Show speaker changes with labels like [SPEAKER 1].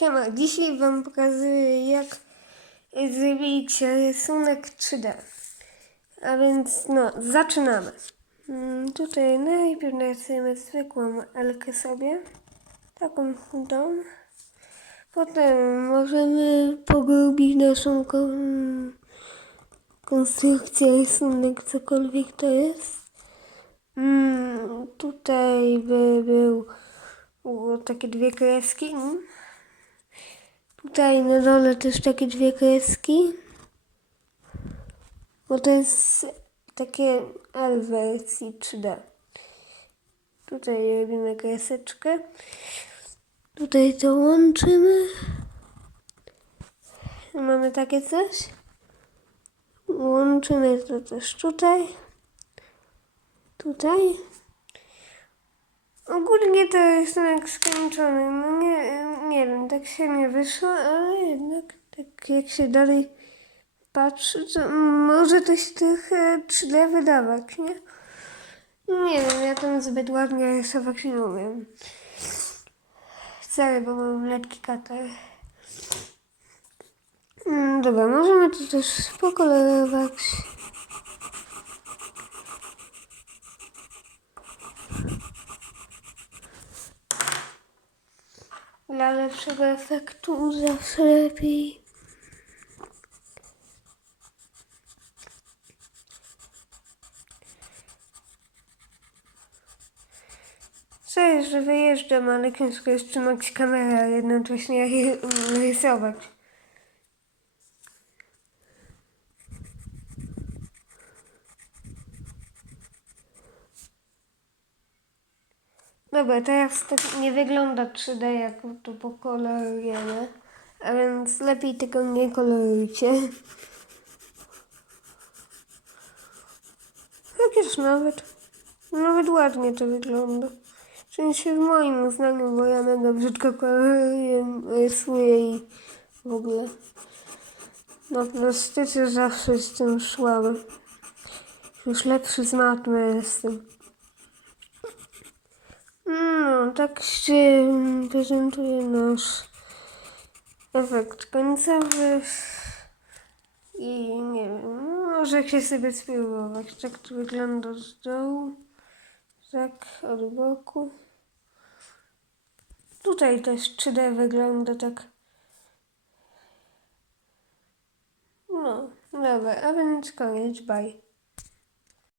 [SPEAKER 1] Siema, dzisiaj Wam pokazuję jak zrobić rysunek 3D. A więc no, zaczynamy. Mm, Tutaj najpierw narysujemy zwykłą Elkę sobie, taką chudą. Potem możemy pogrubić naszą kon- konstrukcję, rysunek, cokolwiek to jest. Mm, tutaj by był było takie dwie kreski. mm. Tutaj na dole też takie dwie kreski. Bo to jest takie L wersji 3D. Tutaj robimy kreseczkę. Tutaj to łączymy. Mamy takie coś. Łączymy to też tutaj. Tutaj. Ogólnie to jestem jak skończony. No nie, tak się nie wyszło, ale jednak tak jak się dalej patrzy, to może to się trochę 3D wydawać, nie? Nie wiem, ja tam zbyt ładnie rysować nie umiem. Wcale, bo mam lekki katar. Mm, Dobra, możemy to też pokolorować. Dla lepszego efektu zawsze lepiej. Co że wyjeżdżam, ale ciężko jest trzymać kamerę, a jednocześnie ry- rysować. Dobra, teraz to nie wygląda 3D, jak to pokolorujemy. A więc lepiej tego nie kolorujcie. Chociaż nawet, nawet ładnie to wygląda. W sensie w moim uznaniu, bo ja mega brzydko koloruję, rysuję i w ogóle. Na plastyce zawsze jestem słaby. Już lepszy z matmy jestem. Tak się prezentuje nasz efekt końcowy. I nie wiem, może się sobie spróbować. Tak to wygląda z dołu. Tak, od boku. Tutaj też 3D wygląda tak. No, dobra, a więc koniec, bye.